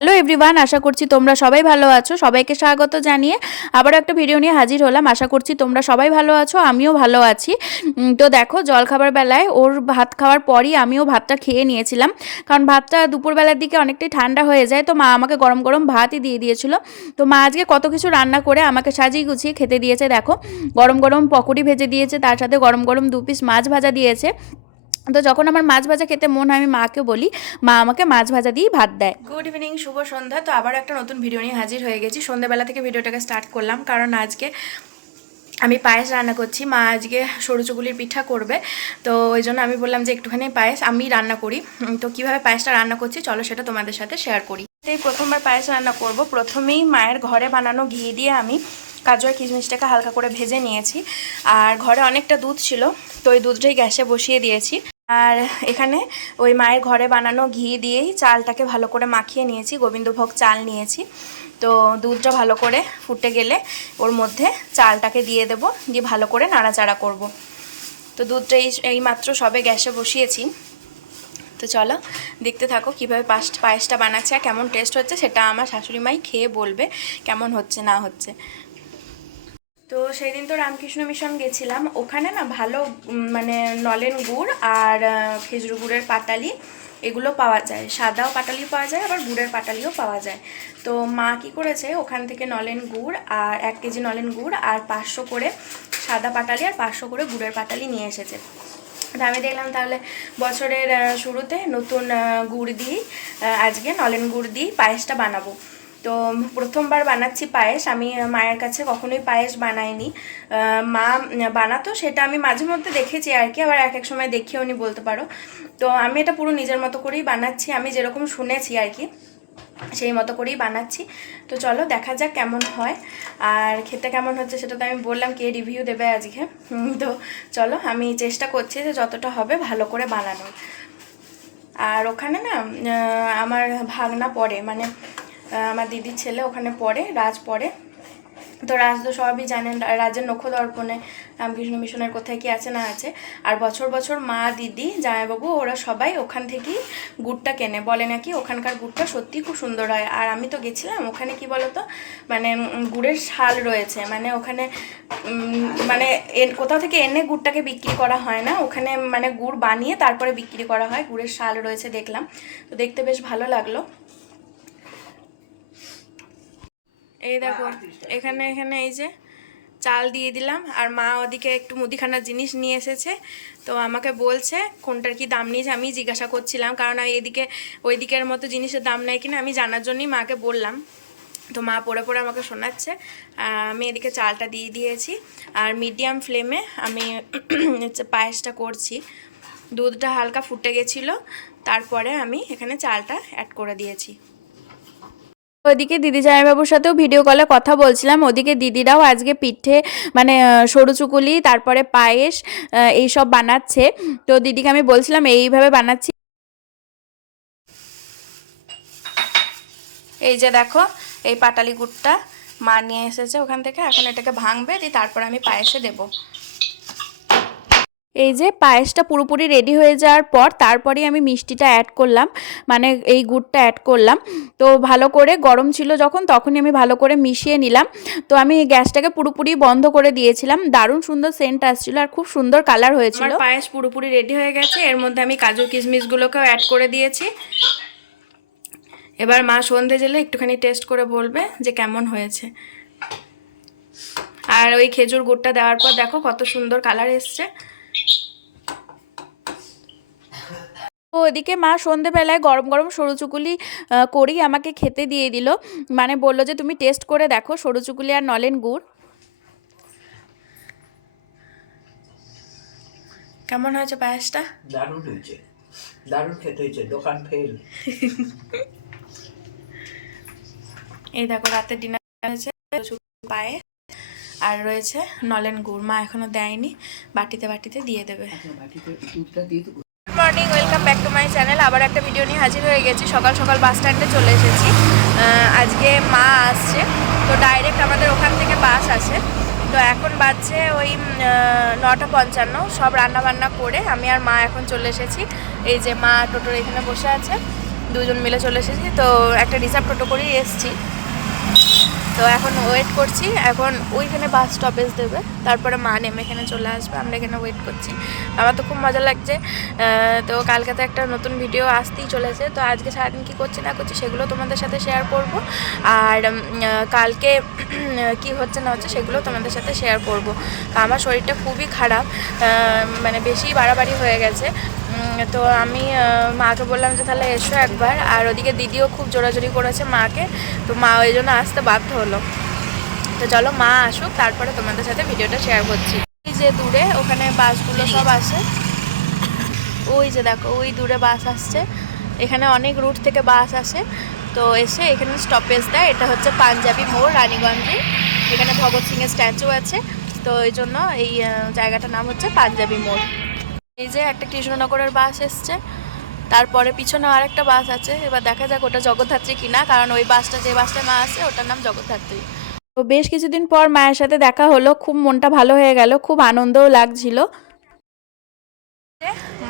Hello everyone, আশা করছি তোমরা সবাই ভালো আছো। সবাইকে স্বাগত জানিয়ে আবারও একটা ভিডিও নিয়ে হাজির হলাম। আশা করছি তোমরা সবাই ভালো আছো, আমিও ভালো আছি। তো দেখো, জলখাবার বেলায় ওর ভাত খাওয়ার পরই আমিও ভাতটা খেয়ে নিয়েছিলাম, কারণ ভাতটা দুপুরবেলার দিকে অনেকটাই ঠান্ডা হয়ে যায়। তো মা আমাকে গরম গরম ভাতই দিয়ে দিয়েছিল। তো মা আজকে কত কিছু রান্না করে আমাকে সাজিয়ে গুছিয়ে খেতে দিয়েছে। দেখো, গরম গরম পকোড়ি ভেজে দিয়েছে, তার সাথে গরম গরম 2 পিস মাছ ভাজা দিয়েছে। তো যখন আমার মাছ ভাজা খেতে মন হয় আমি মাকে বলি, মা আমাকে মাছ ভাজা দিয়েই ভাত দেয়। গুড ইভিনিং, শুভ সন্ধ্যা। তো আবার একটা নতুন ভিডিও নিয়ে হাজির হয়ে গেছি। সন্ধ্যাবেলা থেকে ভিডিওটাকে স্টার্ট করলাম, কারণ আজকে আমি পায়েস রান্না করছি। মা আজকে সরু চুগুলির পিঠা করবে, তো ওই জন্য আমি বললাম যে একটুখানি পায়েস আমি রান্না করি। তো কিভাবে পায়েসটা রান্না করছি চলো সেটা তোমাদের সাথে শেয়ার করি। এই প্রথমবার পায়েস রান্না করব। প্রথমেই মায়ের ঘরে বানানো ঘি দিয়ে আমি কাজু আর কিশমিশটাকে হালকা করে ভেজে নিয়েছি। আর ঘরে অনেকটা দুধ ছিল, তো ওই দুধটাই গ্যাসে বসিয়ে দিয়েছি। আর এখানে ওই মায়ের ঘরে বানানো ঘি দিয়েই চালটাকে ভালো করে মাখিয়ে নিয়েছি। গোবিন্দভোগ চাল নিয়েছি। তো দুধটা ভালো করে ফুটে গেলে ওর মধ্যে চালটাকে দিয়ে দেব, দিয়ে ভালো করে নাড়াচাড়া করব। তো দুধটা এই মাত্র সবে গ্যাসে বসিয়েছি। তো চলো দেখতে থাকো কীভাবে পায়েসটা বানাচ্ছে আর কেমন টেস্ট হচ্ছে সেটা আমার শাশুড়ি মাই খেয়ে বলবে কেমন হচ্ছে না হচ্ছে। তো সেই দিন তো রামকৃষ্ণ মিশন গেছিলাম, ওখানে না ভালো মানে নলেন গুড় আর খেজুর গুড়ের পাটালি এগুলো পাওয়া যায়। সাদাও পাটালি পাওয়া যায়, আবার গুড়ের পাটালিও পাওয়া যায়। তো মা কি করেছে, ওখান থেকে নলেন গুড় আর 1 কেজি নলেন গুড় আর 500 করে সাদা পাটালি আর 500 করে গুড়ের পাটালি নিয়ে এসেছে। তো আমি দেখলাম তাহলে বছরের শুরুতে নতুন গুড় দিই, আজকে নলেন গুড় দিই পায়েসটা বানাবো। তো প্রথমবার বানাচ্ছি পায়েস। আমি মায়ের কাছে কখনোই পায়েস বানাইনি। মা বানাতো, সেটা আমি মাঝে মধ্যে দেখেছি আর কি, আবার এক এক সময় দেখিও নি বলতে পারো। তো আমি এটা পুরো নিজের মতো করেই বানাচ্ছি, আমি যেরকম শুনেছি আর কি সেই মতো করেই বানাচ্ছি। তো চলো দেখা যাক কেমন হয় আর খেতে কেমন হচ্ছে সেটা তো আমি বললাম কে রিভিউ দেবে আজকে। তো চলো, আমি চেষ্টা করছি যে যতটা হবে ভালো করে বানানোর। আর ওখানে না আমার ভাগনা পড়ে, মানে আমার দিদির ছেলে ওখানে পড়ে, রাজ পড়ে। তো রাজ তো সবই জানেন, রাজের নক্ষদর্পণে রামকৃষ্ণ মিশনের কোথায় কি আছে না আছে। আর বছর বছর মা, দিদি, জামাইবাবু ওরা সবাই ওখান থেকেই গুড়টা কেনে, বলে নাকি ওখানকার গুড়টা সত্যি খুব সুন্দর হয়। আর আমি তো গেছিলাম ওখানে, কি বলতো মানে গুড়ের শাল রয়েছে, মানে ওখানে মানে কোথাও থেকে এনে গুড়টাকে বিক্রি করা হয় না, ওখানে মানে গুড় বানিয়ে তারপরে বিক্রি করা হয়। গুড়ের শাল রয়েছে দেখলাম, তো দেখতে বেশ ভালো লাগলো। এই দেখো, এখানে এখানে এই যে চাল দিয়ে দিলাম, আর মা ওদিকে একটু মুদিখানার জিনিস নিয়ে এসেছে। তো আমাকে বলছে কোনটার কি দাম নিয়েছে, আমি জিজ্ঞাসা করছিলাম, কারণ এদিকে ওই দিকের মতো জিনিসের দাম নেয় কিনা আমি জানার জন্যই মাকে বললাম। তো মা পড়ে পড়ে আমাকে শোনাচ্ছে। আমি এদিকে চালটা দিয়ে দিয়েছি, আর মিডিয়াম ফ্লেমে আমি পায়েসটা করছি। দুধটা হালকা ফুটে গেছিলো, তারপরে আমি এখানে চালটা অ্যাড করে দিয়েছি। ওদিকে দিদি জামাইবাবুর সাথেও ভিডিও কলে কথা বলছিলাম। ওদিকে দিদিরাও আজকে পিঠে মানে সরু চুকুলি, তারপরে পায়েস এইসব বানাচ্ছে। তো দিদিকে আমি বলছিলাম এইভাবে বানাচ্ছি। এই যে দেখো, এই পাটালি গুড়টা মা নিয়ে এসেছে ওখান থেকে, এখন এটাকে ভাঙবে, দিয়ে তারপরে আমি পায়েসে দেবো। এই যে পায়েসটা পুরোপুরি রেডি হয়ে যাওয়ার পর তারপরেই আমি মিষ্টিটা অ্যাড করলাম, মানে এই গুড়টা অ্যাড করলাম। তো ভালো করে গরম ছিল যখন, তখনই আমি ভালো করে মিশিয়ে নিলাম। তো আমি গ্যাসটাকে পুরোপুরি বন্ধ করে দিয়েছিলাম। দারুণ সুন্দর সেন্ট আসছিল আর খুব সুন্দর কালার হয়েছিল। আমার পায়েস পুরোপুরি রেডি হয়ে গেছে, এর মধ্যে আমি কাজু কিশমিশগুলোকেও অ্যাড করে দিয়েছি। এবার মা সন্ধে জেলে একটুখানি টেস্ট করে বলবে যে কেমন হয়েছে। আর ওই খেজুর গুড়টা দেওয়ার পর দেখো কত সুন্দর কালার এসছে। তো ওদিকে মা সন্ধেবেলায় গরম গরম সরু চুকুলি করি আমাকে খেতে দিয়ে দিল, মানে বললো যে তুমি টেস্ট করে দেখো সরু চুকুলি আর নলেন গুড় কেমন হয়েছে। পায়েসটা দারুণ হয়েছে, দারুণ খেতে হয়েছে, দোকান ফেল। এই দেখো রাতের ডিনার হয়েছে পায়ে, আর রয়েছে নলেন গুড়, মা এখনো দেয়নি, বাটিতে বাটিতে দিয়ে দেবে। Good morning, welcome back to my channel. আবার একটা ভিডিও নিয়ে হাজির হয়ে গেছি। সকাল সকাল বাস স্ট্যান্ডে চলে এসেছি। আজকে মা আসছে, তো ডাইরেক্ট আমাদের ওখান থেকে বাস আসে। তো এখন বাজছে ওই 9:55, সব রান্না বান্না করে আমি আর মা এখন চলে এসেছি। এই যে মা টোটোর এখানে বসে আছে, দুজন মিলে চলে এসেছি। তো একটা রিজার্ভ টোটো করেই এসেছি। তো এখন ওয়েট করছি, এখন ওইখানে বাস স্টপেজ দেবে, তারপরে মা নেমে এখানে চলে আসবে, আমরা এখানে ওয়েট করছি। আমার তো খুব মজা লাগছে। তো কালকে তো একটা নতুন ভিডিও আসতেই চলেছে, তো আজকে সারাদিন কী করছি না করছি সেগুলো তোমাদের সাথে শেয়ার করব। আর কালকে কি হচ্ছে না হচ্ছে সেগুলো তোমাদের সাথে শেয়ার করব। আমার শরীরটা খুবই খারাপ, মানে বেশি বাড়াবাড়ি হয়ে গেছে। তো আমি মাকে বললাম যে তাহলে এসো একবার, আর ওদিকে দিদিও খুব জোরাজোরি করেছে মাকে, তো মা ওই জন্য আসতে বাধ্য হলো। তো চলো মা আসুক, তারপরে তোমাদের সাথে ভিডিওটা শেয়ার করছি। এই যে দূরে ওখানে বাসগুলো সব আসে, ওই যে দেখো ওই দূরে বাস আসছে, এখানে অনেক রুট থেকে বাস আসে। তো এসে এখানে স্টপেজ দেয়, এটা হচ্ছে পাঞ্জাবি মোড় রানীগঞ্জে, এখানে ভগৎ সিংয়ের স্ট্যাচু আছে, তো এই জন্য এই জায়গাটার নাম হচ্ছে পাঞ্জাবি মোড়। এই যে একটা কৃষ্ণনগরের বাস এসছে, তারপরে পিছনে আর একটা বাস আছে, এবার দেখা যাক ওটা জগদ্ধাত্রী কিনা, কারণ ওই বাসটা যে বাসটা মা আছে ওটার নাম জগদ্ধাত্রী। তো বেশ কিছুদিন পর মায়ের সাথে দেখা হলো, খুব মনটা ভালো হয়ে গেল, খুব আনন্দও লাগছিল।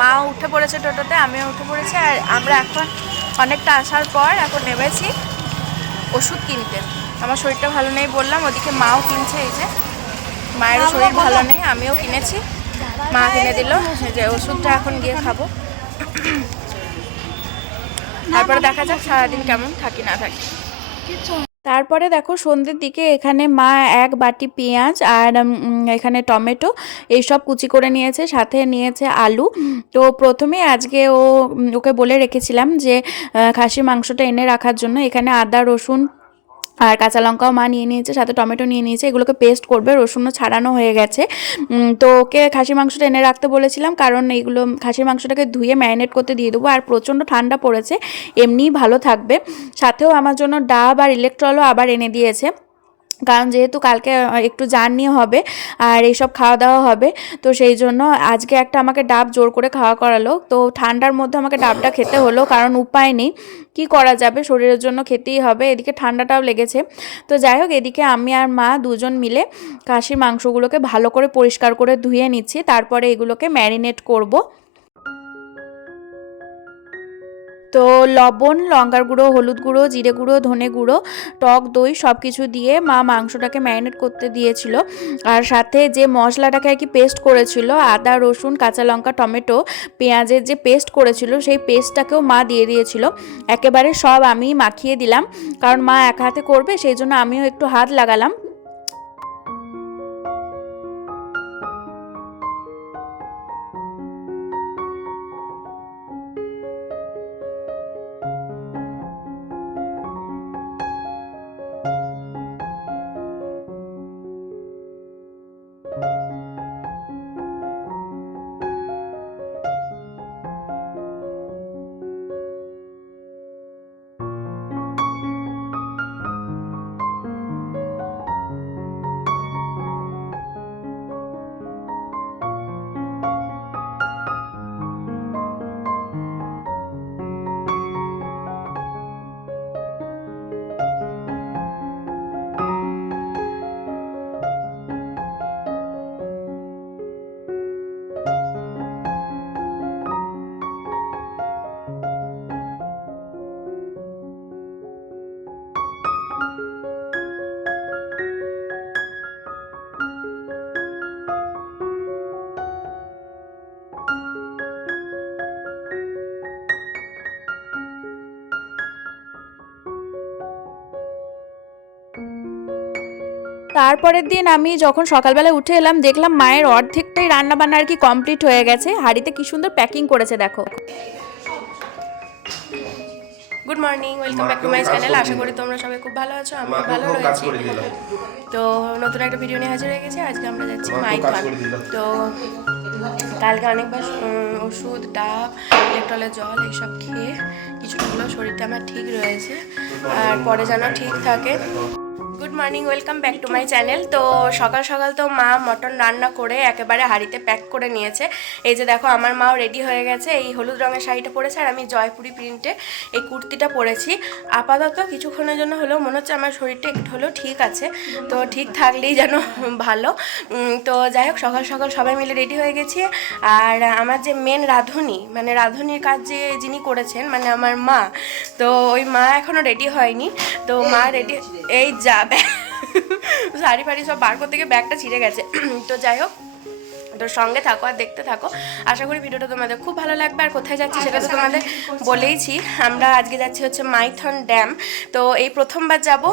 মা উঠে পড়েছে টোটোতে, আমিও উঠে পড়েছি, আর আমরা এখন অনেকটা আসার পর এখন নেমেছি ওষুধ কিনতে। আমার শরীরটা ভালো নেই বললাম, ওদিকে মাও কিনছে। এই যে মায়েরও শরীর ভালো নেই, আমিও কিনেছি, মা কিনে দিল যে ওষুধটা এখন গিয়ে খাবো, তারপরে দেখা যাক সারাদিন কেমন থাকি না থাকি। তারপরে দেখো সন্ধ্যের দিকে এখানে মা এক বাটি পেঁয়াজ আর এখানে টমেটো এইসব কুচি করে নিয়েছে, সাথে নিয়েছে আলু। তো প্রথমে আজকে ওকে বলে রেখেছিলাম যে খাসির মাংসটা এনে রাখার জন্য। এখানে আদা রসুন আর কাঁচা লঙ্কাও মা নিয়ে নিয়েছে, সাথে টমেটো নিয়ে নিয়েছে, এগুলোকে পেস্ট করবে, রসুনও ছাড়ানো হয়ে গেছে। তো ওকে খাসির মাংসটা এনে রাখতে বলেছিলাম, কারণ এইগুলো খাসির মাংসটাকে ধুয়ে ম্যারিনেট করতে দিয়ে দেবো, আর প্রচণ্ড ঠান্ডা পড়েছে, এমনিই ভালো থাকবে। সাথেও আমার জন্য ডাব আর ইলেকট্রলও আবার এনে দিয়েছে, কারণ যেহেতু কালকে একটু জার্নি হবে আর এইসব খাওয়া দাওয়া হবে, তো সেই জন্য আজকে একটা আমাকে ডাব জোর করে খাওয়া করালো। তো ঠান্ডার মধ্যে আমাকে ডাবটা খেতে হলো, কারণ উপায় নেই, কি করা যাবে, শরীরের জন্য খেতেই হবে। এদিকে ঠান্ডাটাও লেগেছে। তো যাই হোক, এদিকে আমি আর মা দুজন মিলে খাসির মাংসগুলোকে ভালো করে পরিষ্কার করে ধুয়ে নিচ্ছি, তারপরে এগুলোকে ম্যারিনেট করব। তো লবণ, লঙ্কার গুঁড়ো, হলুদ গুঁড়ো, জিরে গুঁড়ো, ধনে গুঁড়ো, টক দই সব কিছু দিয়ে মা মাংসটাকে ম্যারিনেট করতে দিয়েছিল। আর সাথে যে মশলাটাকে আর কি পেস্ট করেছিল, আদা রসুন কাঁচা লঙ্কা টমেটো পেঁয়াজের যে পেস্ট করেছিল, সেই পেস্টটাকেও মা দিয়ে দিয়েছিল। একেবারে সব আমি মাখিয়ে দিলাম, কারণ মা এক হাতে করবে, সেই জন্য আমিও একটু হাত লাগালাম। তারপরের দিন আমি যখন সকালবেলা উঠে এলাম, দেখলাম মায়ের অর্ধেকটাই রান্নাবান্না আর কি কমপ্লিট হয়ে গেছে। হাঁড়িতে কি সুন্দর প্যাকিং করেছে দেখো। Good morning, welcome back to my channel. আশা করি তোমরা সবাই খুব ভালো আছো, আমি ভালো রয়েছি। তো নতুন একটা ভিডিও নিয়ে হাজির হয়ে গেছি। আজকে আমরা যাচ্ছি মাইথন। তো কালকে অনেকবার ওষুধ, ডাব, ইলেকট্রলের জল এইসব খেয়ে কিছুটা হলেও শরীরটা আমার ঠিক রয়েছে, আর পরে যেন ঠিক থাকে। Good morning, welcome back to my channel. তো সকাল সকাল তো মা মটন রান্না করে একেবারে হাঁড়িতে প্যাক করে নিয়েছে। এই যে দেখো আমার মাও রেডি হয়ে গেছে, এই হলুদ রঙের শাড়িটা পরেছে আর আমি জয়পুরি প্রিন্টে এই কুর্তিটা পরেছি। আপাতত কিছুক্ষণের জন্য হলেও মনে হচ্ছে আমার শরীরটা একটু হলেও ঠিক আছে, তো ঠিক থাকলেই যেন ভালো। তো যাই হোক, সকাল সকাল সবাই মিলে রেডি হয়ে গেছি। আর আমার যে মেন রাঁধুনি, মানে রাঁধুনির কাজ যে যিনি করেছেন, মানে আমার মা, তো ওই মা এখনও রেডি হয়নি। তো মা রেডি, এই যা শাড়ি ফাড়ি সব বার করতে গিয়ে ব্যাগটা ছিঁড়ে গেছে। তো যাই হোক, তো সঙ্গে থাকো আর দেখতে থাকো। আশা করি ভিডিওটা তোমাদের খুব ভালো লাগবে। আর কোথায় যাচ্ছি সেটা তো তোমাদের বলেইছি। আমরা আজকে যাচ্ছি হচ্ছে মাইথন ড্যাম। তো এই প্রথমবার যাব,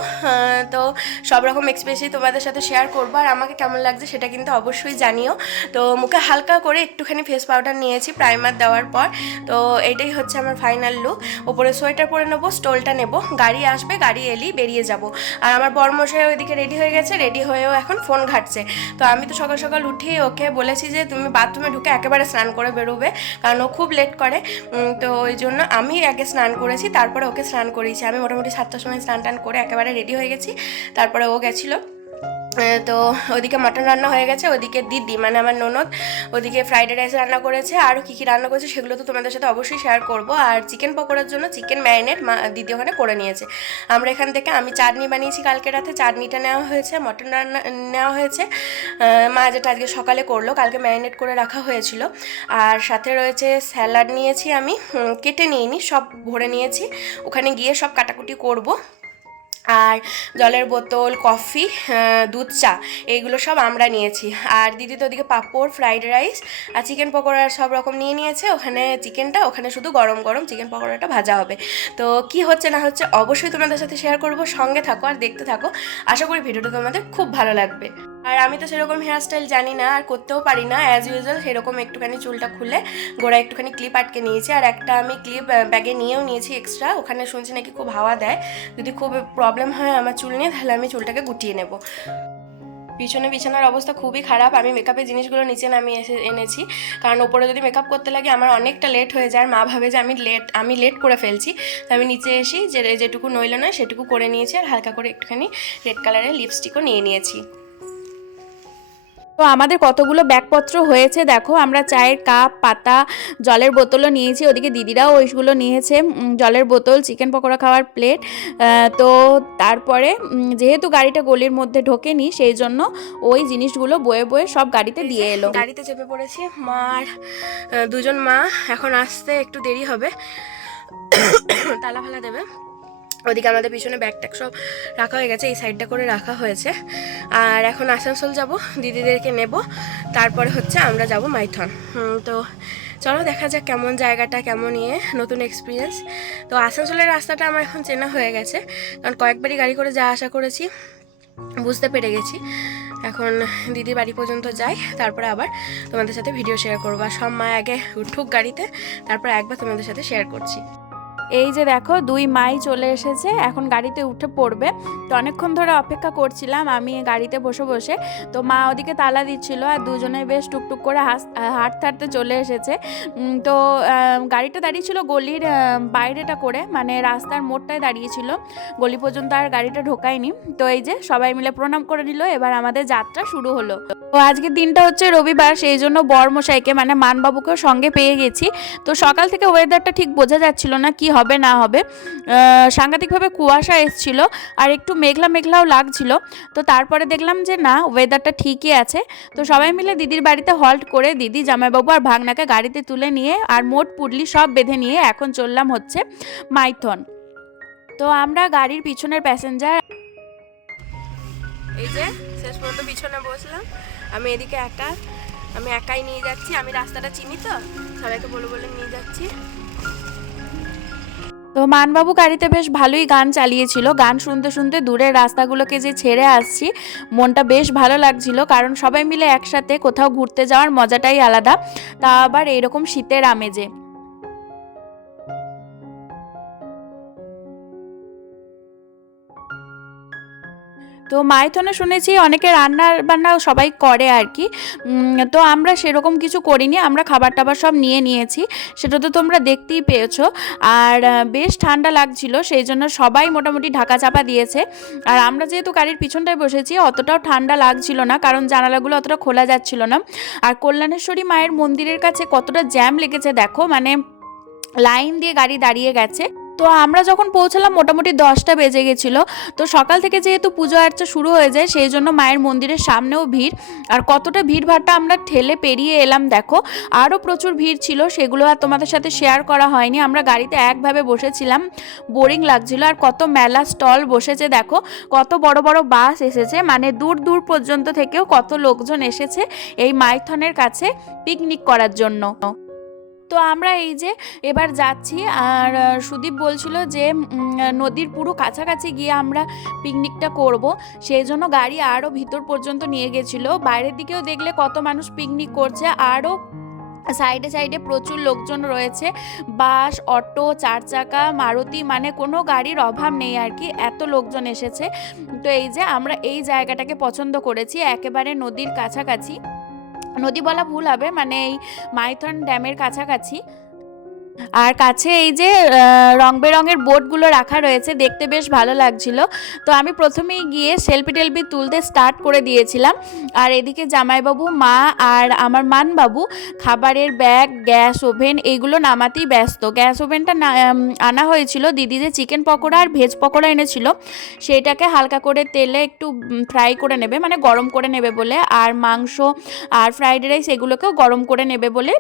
তো সব রকম এক্সপিরিয়েন্সই তোমাদের সাথে শেয়ার করবো। আর আমাকে কেমন লাগছে সেটা কিন্তু অবশ্যই জানিও। তো মুখে হালকা করে একটুখানি ফেস পাউডার নিয়েছি প্রাইমার দেওয়ার পর। তো এইটাই হচ্ছে আমার ফাইনাল লুক। ওপরে সোয়েটার পরে নেবো, স্টোলটা নেবো, গাড়ি আসবে, গাড়ি এলেই বেরিয়ে যাব। আর আমার বরমশাই ওইদিকে রেডি হয়ে গেছে, রেডি হয়েও এখন ফোন ঘাটছে। তো আমি তো সকাল সকাল উঠেই ওকে বলেছি যে তুমি বাথরুমে ঢুকে একেবারে স্নান করে বেরোবে, কারণ ও খুব লেট করে। তো ওই জন্য আমি আগে স্নান করেছি, তারপরে ওকে স্নান করিয়েছি। আমি মোটামুটি 7টার সময় স্নান টান করে একেবারে রেডি হয়ে গেছি, তারপরে ও গেছিলো। তো ওদিকে মাটন রান্না হয়ে গেছে, ওদিকে দিদি মানে আমার ননদ ওদিকে ফ্রাইড রাইস রান্না করেছে। আরও কী কী রান্না করেছে সেগুলো তো তোমাদের সাথে অবশ্যই শেয়ার করব। আর চিকেন পকোড়ার জন্য চিকেন ম্যারিনেট দিদি ওখানে করে নিয়েছে। আমরা এখান থেকে আমি চাটনি বানিয়েছি কালকে রাতে, চাটনিটা নেওয়া হয়েছে, মটন রান্না নেওয়া হয়েছে। মা যেটা আজকে সকালে করলো, কালকে ম্যারিনেট করে রাখা হয়েছিল। আর সাথে রয়েছে স্যালাড নিয়েছি, আমি কেটে নিইনি, সব ভরে নিয়েছি, ওখানে গিয়ে সব কাটাকুটি করব। আর জলের বোতল, কফি, দুধ চা, এইগুলো সব আমরা নিয়েছি। আর দিদি তো ওদিকে পাঁপড়, ফ্রাইড রাইস আর চিকেন পকোড়া সব রকম নিয়ে নিয়েছে। ওখানে চিকেনটা, ওখানে শুধু গরম গরম চিকেন পকোড়াটা ভাজা হবে। তো কি হচ্ছে না হচ্ছে অবশ্যই তোমাদের সাথে শেয়ার করব, সঙ্গে থাকো আর দেখতে থাকো। আশা করি ভিডিওটা তোমাদের খুব ভালো লাগবে। আর আমি তো সেরকম হেয়ারস্টাইল জানি না আর করতেও পারি না, অ্যাজ ইউজুয়াল সেরকম একটুখানি চুলটা খুলে গোড়ায় একটুখানি ক্লিপ আটকে নিয়েছি। আর একটা আমি ক্লিপ ব্যাগে নিয়েও নিয়েছি এক্সট্রা, ওখানে শুনছি নাকি খুব হাওয়া দেয়, যদি খুব প্রবলেম হয় আমার চুল নিয়ে তাহলে আমি চুলটাকে গুটিয়ে নেব। পিছনে বিছানার অবস্থা খুবই খারাপ, আমি মেকআপের জিনিসগুলো নিচে নামিয়ে এনেছি, কারণ ওপরে যদি মেকআপ করতে লাগে আমার অনেকটা লেট হয়ে যায়। আর মা ভাবে যে আমি লেট করে ফেলছি, তো আমি নিচে এসি যেটুকু নইল না সেটুকু করে নিয়েছি। আর হালকা করে একটুখানি রেড কালারের লিপস্টিকও নিয়ে নিয়েছি। তো আমাদের কতগুলো ব্যাগপত্র হয়েছে দেখো, আমরা চায়ের কাপ, পাতা, জলের বোতলও নিয়েছি, ওদিকে দিদিরাও ওইগুলো নিয়েছে, জলের বোতল, চিকেন পকোড়া খাওয়ার প্লেট। তো তারপরে যেহেতু গাড়িটা গলির মধ্যে ঢোকেনি, সেই জন্য ওই জিনিসগুলো বয়ে বয়ে সব গাড়িতে দিয়ে এলো। গাড়িতে চেপে পড়েছি, মার দুজন মা এখন আসতে একটু দেরি হবে, তালা ফালা দেবে। ওদিকে আমাদের পিছনে ব্যাগ ট্যাগ সব রাখা হয়ে গেছে, এই সাইডটা করে রাখা হয়েছে। আর এখন আসানসোল যাব, দিদিদেরকে নেব, তারপরে হচ্ছে আমরা যাব মাইথন। তো চলো দেখা যাক কেমন জায়গাটা, কেমন নতুন এক্সপিরিয়েন্স। তো আসানসোলের রাস্তাটা আমার এখন চেনা হয়ে গেছে, কারণ কয়েকবারই গাড়ি করে যা আশা করেছি, বুঝতে পেরে গেছি। এখন দিদি বাড়ি পর্যন্ত যাই, তারপরে আবার তোমাদের সাথে ভিডিও শেয়ার করবো। আর সব মা আগে উঠুক গাড়িতে, তারপরে একবার তোমাদের সাথে শেয়ার করছি। এই যে দেখো দুই মাই চলে এসেছে, এখন গাড়িতে উঠে পড়বে। তো অনেকক্ষণ ধরে অপেক্ষা করছিলাম আমি গাড়িতে বসে বসে, তো মা ওদিকে তালা দিচ্ছিল আর দুজনে বেশ টুকটুক করে হাঁটতে হাঁটতে চলে এসেছে। তো গাড়িটা দাঁড়িয়েছিল গলির বাইরেটা করে, মানে রাস্তার মোড়টায় দাঁড়িয়েছিল, গলি পর্যন্ত আর গাড়িটা ঢোকায়নি। তো এই যে সবাই মিলে প্রণাম করে নিল, এবার আমাদের যাত্রা শুরু হলো। তো আজকের দিনটা হচ্ছে রবিবার, সেই জন্য বরমশাইকে মানে মানবাবুকেও সঙ্গে পেয়ে গেছি। তো সকাল থেকে ওয়েদারটা ঠিক বোঝা যাচ্ছিল না কি হবে না হবে, সাংঘাতিকভাবে কুয়াশা এসছিল আর একটু মেঘলা মেঘলাও লাগছিল। তো তারপরে দেখলাম যে না, ওয়েদারটা ঠিকই আছে। তো সবাই মিলে দিদির বাড়িতে হল্ট করে দিদি, জামাইবাবু আর ভাগনাকে গাড়িতে তুলে নিয়ে আর মোট পুডলি সব বেঁধে নিয়ে এখন চললাম হচ্ছে মাইথন। তো আমরা গাড়ির পিছনের প্যাসেঞ্জার। এই যে শেষ পর্যন্ত পিছনে বসলাম, আমি এদিকে আমি একাই নিয়ে যাচ্ছি, আমি রাস্তাটা চিনি তো, সবাইকে বলে বলে নিয়ে যাচ্ছি। তো মানবাবু গাড়িতে বেশ ভালোই গান চালিয়েছিল, গান শুনতে শুনতে দূরের রাস্তাগুলোকে যে ছেড়ে আসছি, মনটা বেশ ভালো লাগছিল, কারণ সবাই মিলে একসাথে কোথাও ঘুরতে যাওয়ার মজাটাই আলাদা, তা আবার এইরকম শীতের আমেজে। তো তো মাইথনে শুনেছি অনেকে রান্না বান্না সবাই করে আর কি। তো আমরা সেরকম কিছু করিনি, আমরা খাবার টাবার সব নিয়ে নিয়েছি, সেটা তো তোমরা দেখতেই পেয়েছো। আর বেশ ঠান্ডা লাগছিল, সেই জন্য সবাই মোটামুটি ঢাকা চাপা দিয়েছে। আর আমরা যেহেতু গাড়ির পিছনটায় বসেছি, অতটাও ঠান্ডা লাগছিল না, কারণ জানালাগুলো অতটা খোলা যাচ্ছিল না। আর কল্যাণেশ্বরী মায়ের মন্দিরের কাছে কতটা জ্যাম লেগেছে দেখো, মানে লাইন দিয়ে গাড়ি দাঁড়িয়ে গেছে। তো আমরা যখন পৌঁছালাম মোটামুটি 10টা বেজে গেছিলো। তো সকাল থেকে যেহেতু পুজো আর্চা শুরু হয়ে যায়, সেই জন্য মায়ের মন্দিরের সামনেও ভিড়। আর কতটা ভিড়ভাড়টা আমরা ঠেলে পেরিয়ে এলাম দেখো, আরও প্রচুর ভিড় ছিল, সেগুলো আর তোমাদের সাথে শেয়ার করা হয়নি। আমরা গাড়িতে একভাবে বসেছিলাম, বোরিং লাগছিল। আর কত মেলা স্টল বসেছে দেখো, কত বড় বড় বাস এসেছে, মানে দূর দূর পর্যন্ত থেকেও কত লোকজন এসেছে এই মাইথনের কাছে পিকনিক করার জন্য। তো আমরা এই যে এবার যাচ্ছি, আর সুদীপ বলছিল যে নদীর পুরো কাছাকাছি গিয়ে আমরা পিকনিকটা করব, সেই জন্য গাড়ি আরও ভিতর পর্যন্ত নিয়ে গেছিলো। বাইরের দিকেও দেখলে কত মানুষ পিকনিক করছে, আরও সাইডে সাইডে প্রচুর লোকজন রয়েছে, বাস, অটো, 4 চাকা, মারুতি, মানে কোনো গাড়ির অভাব নেই আর কি, এত লোকজন এসেছে। তো এই যে আমরা এই জায়গাটাকে পছন্দ করেছি, একেবারে নদীর কাছাকাছি, নদী বলা ভুল হবে, মানে এই মাইথন ড্যামের কাছাকাছি। আর কাছে এই যে রং বেরঙের বোটগুলো রাখা রয়েছে, দেখতে বেশ ভালো লাগছিল। তো আমি প্রথমেই গিয়ে সেলফি টেলফি তুলতে স্টার্ট করে দিয়েছিলাম। আর এদিকে জামাইবাবু, মা আর আমার মানবাবু খাবারের ব্যাগ, গ্যাস ওভেন এইগুলো নামাতেই ব্যস্ত। গ্যাস ওভেনটা আনা হয়েছিল, দিদি যে চিকেন পকোড়া আর ভেজ পকোড়া এনেছিল সেইটাকে হালকা করে তেলে একটু ফ্রাই করে নেবে, মানে গরম করে নেবে বলে, আর মাংস আর ফ্রাইড রাইস এগুলোকেও গরম করে নেবে বলে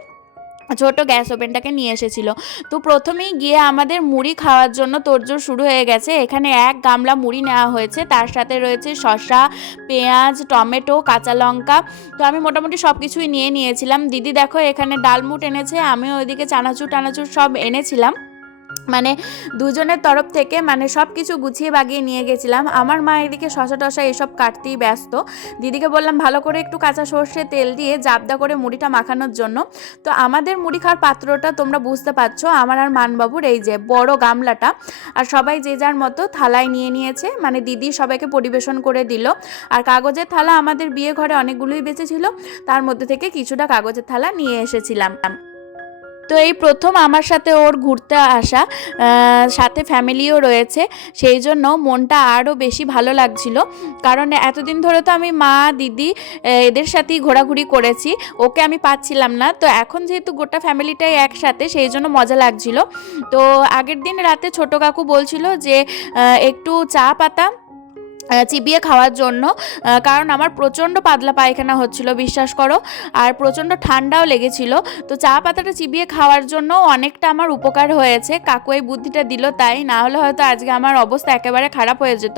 ছোট গ্যাস ওভেনটাকে নিয়ে এসেছিল। তো প্রথমেই গিয়ে আমাদের মুড়ি খাওয়ার জন্য তোড়জোড় শুরু হয়ে গেছে। এখানে 1 গামলা মুড়ি নেওয়া হয়েছে, তার সাথে রয়েছে শসা, পেঁয়াজ, টমেটো, কাঁচা লঙ্কা। তো আমি মোটামুটি সব কিছুই নিয়ে নিয়েছিলাম। দিদি দেখো এখানে ডালমুট এনেছে, আমিও ওইদিকে চানাচুর টানাচুর সব এনেছিলাম, মানে দুজনের তরফ থেকে মানে সব কিছু গুছিয়ে বাগিয়ে নিয়ে গেছিলাম। আমার মা এদিকে শসা টসা এসব কাটতেই ব্যস্ত। দিদিকে বললাম ভালো করে একটু কাঁচা সর্ষে তেল দিয়ে জাবদা করে মুড়িটা মাখানোর জন্য। তো আমাদের মুড়ি খাওয়ার পাত্রটা তোমরা বুঝতে পারছো, আমার আর মানবাবুর এই যে বড় গামলাটা, আর সবাই যে যার মতো থালায় নিয়ে নিয়েছে, মানে দিদি সবাইকে পরিবেশন করে দিল। আর কাগজের থালা আমাদের বিয়ে ঘরে অনেকগুলোই বেঁচেছিল, তার মধ্যে থেকে কিছুটা কাগজের থালা নিয়ে এসেছিলাম। তো এই প্রথম আমার সাথে ওর ঘুরতে আসা, সাথে ফ্যামিলিও রয়েছে, সেই জন্য মনটা আরও বেশি ভালো লাগছিল। কারণ এতদিন ধরে তো আমি মা, দিদি এদের সাথেই ঘোরাঘুরি করেছি, ওকে আমি পাচ্ছিলাম না। তো এখন যেহেতু গোটা ফ্যামিলিটাই একসাথে, সেই জন্য মজা লাগছিল। তো আগের দিন রাতে ছোট কাকু বলছিল যে একটু চা পাতা চিবিয়ে খাওয়ার জন্য, কারণ আমার প্রচণ্ড পাতলা পায়খানা হচ্ছিল বিশ্বাস করো, আর প্রচণ্ড ঠান্ডাও লেগেছিল। তো চা পাতাটা চিবিয়ে খাওয়ার জন্য অনেকটা আমার উপকার হয়েছে, কাকু এই বুদ্ধিটা দিল, তাই না হলে হয়তো আজকে আমার অবস্থা একেবারে খারাপ হয়ে যেত।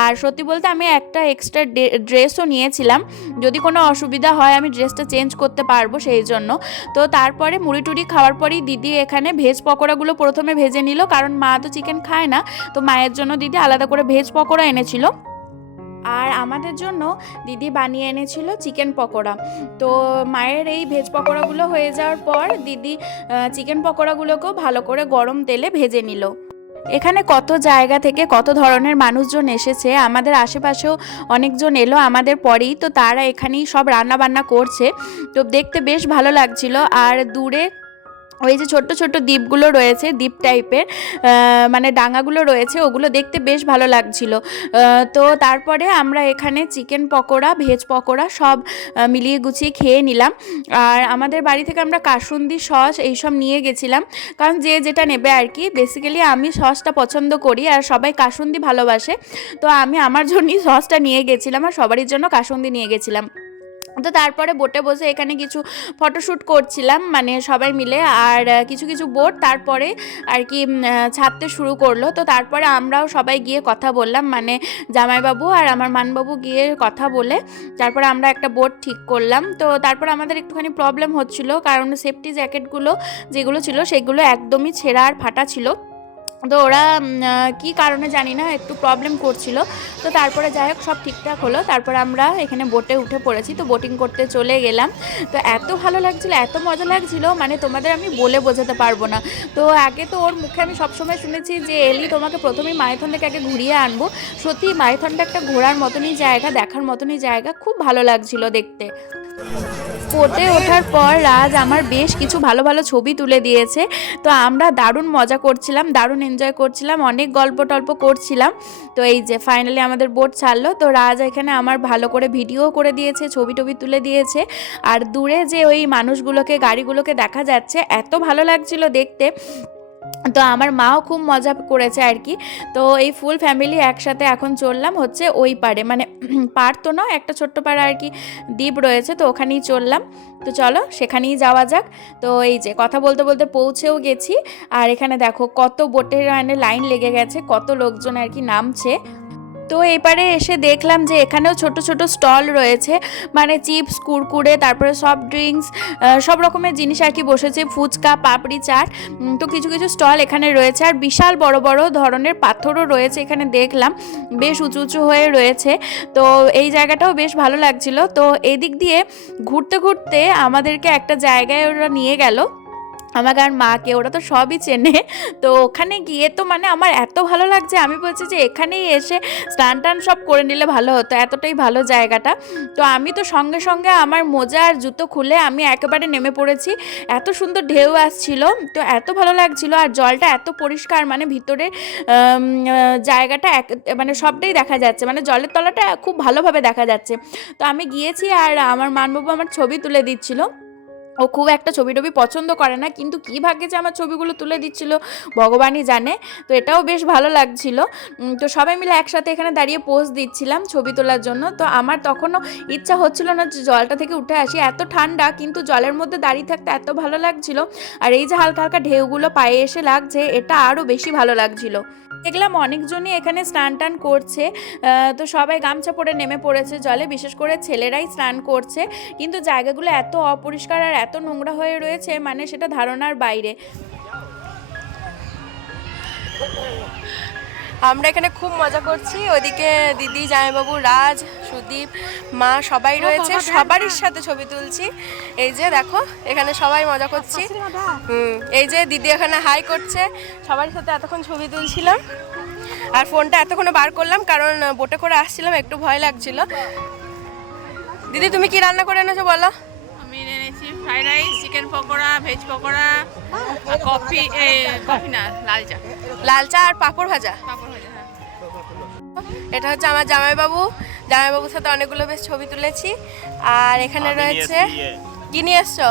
আর সত্যি বলতে আমি একটা এক্সট্রা ড্রেসও নিয়েছিলাম, যদি কোনো অসুবিধা হয় আমি ড্রেসটা চেঞ্জ করতে পারবো সেই জন্য। তো তারপরে মুড়ি টুড়ি খাওয়ার পরেই দিদি এখানে ভেজ পকোড়াগুলো প্রথমে ভেজে নিল, কারণ মা তো চিকেন খায় না, তো মায়ের জন্য দিদি আলাদা করে ভেজ পকোড়া এনেছিল। আর আমাদের জন্য দিদি বানিয়ে এনেছিল চিকেন পকোড়া। তো মায়ের এই ভেজ পকোড়াগুলো হয়ে যাওয়ার পর দিদি চিকেন পকোড়াগুলোকেও ভালো করে গরম তেলে ভেজে নিল। এখানে কত জায়গা থেকে কত ধরনের মানুষজন এসেছে, আমাদের আশেপাশেও অনেকজন এলো আমাদের পরেই, তো তারা এখানেই সব রান্না বান্না করছে। তো দেখতে বেশ ভালো লাগছিল। আর দূরে ওই যে ছোট্ট ছোট্ট দ্বীপগুলো রয়েছে, দ্বীপ টাইপের মানে ডাঙাগুলো রয়েছে, ওগুলো দেখতে বেশ ভালো লাগছিল। তো তারপরে আমরা এখানে চিকেন পকোড়া, ভেজ পকোড়া সব মিলিয়ে গুছিয়ে খেয়ে নিলাম। আর আমাদের বাড়ি থেকে আমরা কাসুন্দি সস এইসব নিয়ে গেছিলাম, কারণ যে যেটা নেবে আর কি। বেসিক্যালি আমি সসটা পছন্দ করি আর সবাই কাসুন্দি ভালোবাসে, তো আমি আমার জন্যই সসটা নিয়ে গেছিলাম আর সবারই জন্য কাসুন্দি নিয়ে গেছিলাম। তো তারপরে বোটে বসে এখানে কিছু ফটোশ্যুট করছিলাম, মানে সবাই মিলে, আর কিছু কিছু বোট তারপরে আর কি ছাড়তে শুরু করলো। তো তারপরে আমরাও সবাই গিয়ে কথা বললাম, মানে জামাইবাবু আর আমার মানবাবু গিয়ে কথা বলে তারপরে আমরা একটা বোট ঠিক করলাম। তো তারপর আমাদের একটুখানি প্রবলেম হচ্ছিল, কারণ সেফটি জ্যাকেটগুলো যেগুলো ছিল সেগুলো একদমই ছেঁড়া আর ফাটা ছিল, তো ওরা কি কারণে জানি না একটু প্রবলেম করছিল। তো তারপরে যাই হোক সব ঠিকঠাক হলো। তারপরে আমরা এখানে বোটে উঠে পড়েছি, তো বোটিং করতে চলে গেলাম। তো এত ভালো লাগছিলো, এত মজা লাগছিলো, মানে তোমাদের আমি বলে বোঝাতে পারবো না। তো আগে তো ওর মুখে আমি সবসময় শুনেছি যে এলি তোমাকে প্রথমেই মাইথন থেকে আগে ঘুরিয়ে আনবো। সত্যি মাইথনটা একটা ঘোরার মতনই জায়গা, দেখার মতনই জায়গা, খুব ভালো লাগছিলো দেখতে। বোটে ওঠার পর রাজ আমার বেশ কিছু ভালো ভালো ছবি তুলে দিয়েছে। তো আমরা দারুণ মজা করছিলাম, দারুণ এনজয় করছিলাম, অনেক গল্প টল্প করছিলাম। তো এই যে ফাইনালি আমাদের বোট ছাড়লো। তো রাজ এখানে আমার ভালো করে ভিডিও করে দিয়েছে, ছবি টবি তুলে দিয়েছে। আর দূরে যে ওই মানুষগুলোকে, গাড়িগুলোকে দেখা যাচ্ছে, এত ভালো লাগছিল দেখতে। তো আমার মাও খুব মজা করেছে আর কি। তো এই ফুল ফ্যামিলি একসাথে এখন চললাম হচ্ছে ওই পাড়ে, মানে পাড় তো নয়, একটা ছোট্ট পাড়া আর কি, দ্বীপ রয়েছে, তো ওখানেই চললাম। তো চলো সেখানেই যাওয়া যাক। তো এই যে কথা বলতে বলতে পৌঁছেও গেছি। আর এখানে দেখো কত বোটের লাইন লেগে গেছে, কত লোকজন আর কি নামছে। তো এবারে এসে দেখলাম যে এখানেও ছোট ছোট স্টল রয়েছে, মানে চিপস, কুরকুরে, তারপরে সফট ড্রিঙ্কস, সব রকমের জিনিস আর কি বসেছে, ফুচকা, পাপড়ি চাট। তো কিছু কিছু স্টল এখানে রয়েছে। আর বিশাল বড় বড় ধরনের পাথরও রয়েছে এখানে, দেখলাম বেশ উঁচু উঁচু হয়ে রয়েছে। তো এই জায়গাটাও বেশ ভালো লাগছিল। তো এদিক দিয়ে ঘুরতে ঘুরতে আমাদেরকে একটা জায়গায় ওরা নিয়ে গেল, আমাকে আর মাকে, ওরা তো সবই চেনে। তো ওখানে গিয়ে তো মানে আমার এত ভালো লাগছে, আমি বলছি যে এখানেই এসে স্নান টান সব করে নিলে ভালো হতো, এতটাই ভালো জায়গাটা। তো আমি তো সঙ্গে সঙ্গে আমার মোজা আর জুতো খুলে আমি একেবারে নেমে পড়েছি। এত সুন্দর ঢেউ আসছিল, তো এত ভালো লাগছিল। আর জলটা এত পরিষ্কার, মানে ভিতরে জায়গাটা মানে সবটাই দেখা যাচ্ছে, মানে জলের তলাটা খুব ভালোভাবে দেখা যাচ্ছে। তো আমি গিয়েছি আর আমার মানবাবু আমার ছবি তুলে দিচ্ছিল। ও খুব একটা ছবি টবি পছন্দ করে না, কিন্তু কী ভাগ্যে যে আমার ছবিগুলো তুলে দিচ্ছিল ভগবানই জানে। তো এটাও বেশ ভালো লাগছিল। তো সবাই মিলে একসাথে এখানে দাঁড়িয়ে পোজ দিচ্ছিলাম ছবি তোলার জন্য। তো আমার তখনও ইচ্ছা হচ্ছিল না যে জলটা থেকে উঠে আসি, এত ঠান্ডা, কিন্তু জলের মধ্যে দাঁড়িয়ে থাকতে এত ভালো লাগছিল। আর এই যে হালকা হালকা ঢেউগুলো পায়ে এসে লাগছে, এটা আরও বেশি ভালো লাগছিল। দেখলাম অনেকজনই এখানে স্নান টান করছে। তো সবাই গামছা পরে নেমে পড়েছে জলে, বিশেষ করে ছেলেরাই স্নান করছে। কিন্তু জায়গাগুলো এত অপরিষ্কার আর এত নোংরা হয়ে রয়েছে, মানে সেটা ধারণার বাইরে। আমরা এখানে খুব মজা করছি, ওইদিকে দিদি, জামাইবাবু, রাজ, সুদীপ, মা সবাই রয়েছে, সবারই সাথে ছবি তুলছি। এই যে দেখো এখানে সবাই মজা করছি। এই যে দিদি এখানে হাই করছে, সবার সাথে এতক্ষণ ছবি তুলছিলাম। আর ফোনটা এতক্ষণে বার করলাম কারণ বোটে করে আসছিলাম, একটু ভয় লাগছিল। দিদি তুমি কি রান্না করে এনেছো বলো? আমি এনেছি fried rice, chicken pakora, veg pakora, coffee, coffee না লাল চা, লাল চা আর পাঁপড় ভাজা। পাপড় ভাজা। হ্যাঁ, এটা হচ্ছে আমার জামাইবাবু, জামাইবাবুর সাথে অনেকগুলো বেশ ছবি তুলেছি। আর এখানে রয়েছে, কি নিয়ে এসছো?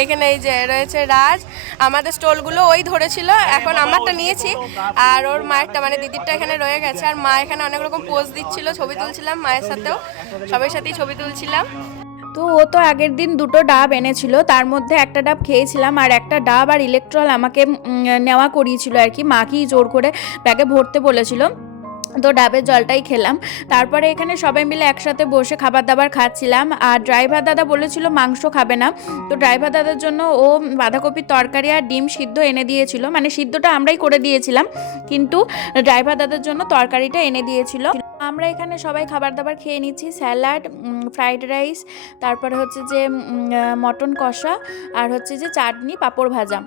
এইখানে এই যে রয়েছে রাজ। আমাদের স্টলগুলো ওই ধরেছিল, এখন আমারটা নিয়েছি আর ওর মায়েরটা, মানে দিদিরটা এখানে রয়ে গেছে। আর মা এখানে অনেক রকম পোজ দিচ্ছিল, ছবি তুলছিলাম মায়ের সাথেও, সবার সাথেই ছবি তুলছিলাম। তো ও তো আগের দিন দুটো ডাব এনেছিল, তার মধ্যে একটা ডাব খেয়েছিলাম, আর একটা ডাব আর ইলেকট্রল আমাকে নেওয়া করিয়েছিল আর কি, মাকেই জোর করে ব্যাগে ভরতে বলেছিল। তো ডাবের জলটাই খেলাম। তারপরে এখানে সবাই মিলে একসাথে বসে খাবার দাবার খাচ্ছিলাম। আর ড্রাইভার দাদা বলেছিল মাংস খাবে না, তো ড্রাইভার দাদার জন্য ও বাঁধাকপির তরকারি আর ডিম সিদ্ধ এনে দিয়েছিল, মানে সিদ্ধটা আমরাই করে দিয়েছিলাম, কিন্তু ড্রাইভার দাদার জন্য তরকারিটা এনে দিয়েছিল। আমরা এখানে সবাই খাবার দাবার খেয়ে নিচ্ছি, স্যালাড, ফ্রাইড রাইস, তারপরে হচ্ছে যে মটন কষা, আর হচ্ছে যে চাটনি, পাঁপড় ভাজা।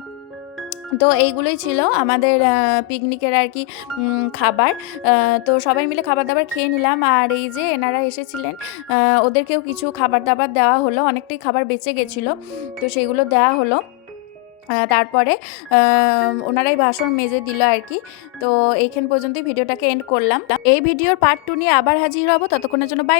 তো এইগুলোই ছিল আমাদের পিকনিকের আর কি খাবার। তো সবাই মিলে খাবার দাবার খেয়ে নিলাম। আর এই যে এনারা এসেছিলেন, ওদেরকেও কিছু খাবার দাবার দেওয়া হলো, অনেকটাই খাবার বেঁচে গেছিলো, তো সেগুলো দেওয়া হলো। তারপরে ওনারাই বাসন মেজে দিল আর কি। তো এইখান পর্যন্তই ভিডিওটাকে এন্ড করলাম। এই ভিডিওর পার্ট 2 নিয়ে আবার হাজির হব, ততক্ষণের জন্য বাই।